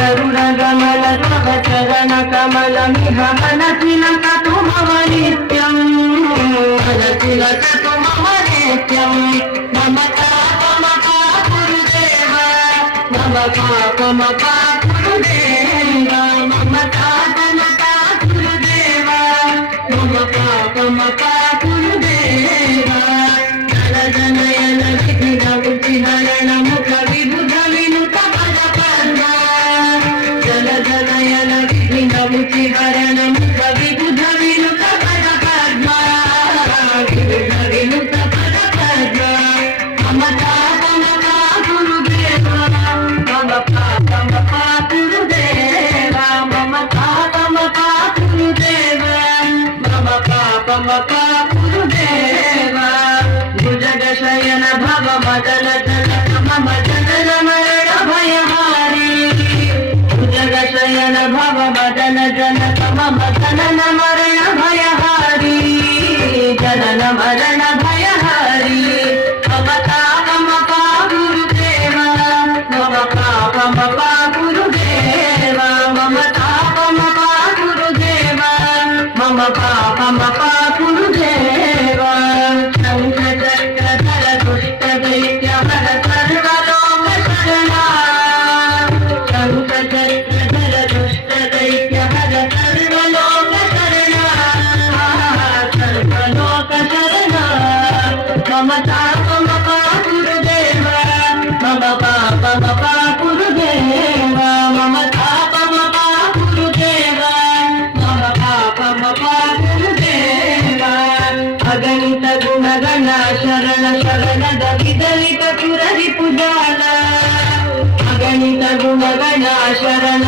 गरुड गमन तव चरण कमलमिह मनसि लसतु मम नित्यं मनसि लसतु मम नित्यं मम पापमपा गुरुदेव मम पापमपा गुरुदेव मम पापमपा गुरुदेव मम पापमपा गुरुदेव जल जनयन विघ्न विहरण मुख विबुध विनुत पद पद्मा जल जनयन विघ्न विहरण मुख विबुध विनुत पद पद्मा विबुध विनुत पद पद्मा मम पापमपा गुरुदेव मम पापमपा गुरुदेव मम पापमपा गुरुदेव मम पापमपा गुरुदेव भुजगशयन भव मदन जनक मम जनन मरण भयहारी भुजगशयन भव मदन जनक मम जनन मरण भयहारी जनन मरण भयहारी मम पापमपा गुरुदेव मम पापमपा गुरुदेव मम पापमपा गुरुदेव मम पापमपा गुरुदेव शङ्खचक्रधर दुष्ट दैत्यहर सर्वलोक शरणा शङ्खचक्रधर दुष्ट दैत्यहर सर्वलोक शरणा सर्वलोक शरणा मम पापमपा गुरुदेव मम पापमपा गुरुदेव मम पापमपा गुरुदेव मम पापमपा गुरुदेव अगणित गुणगण शरण शरणद विदलित पुरहि पुजाला अगणित गुणगण शरण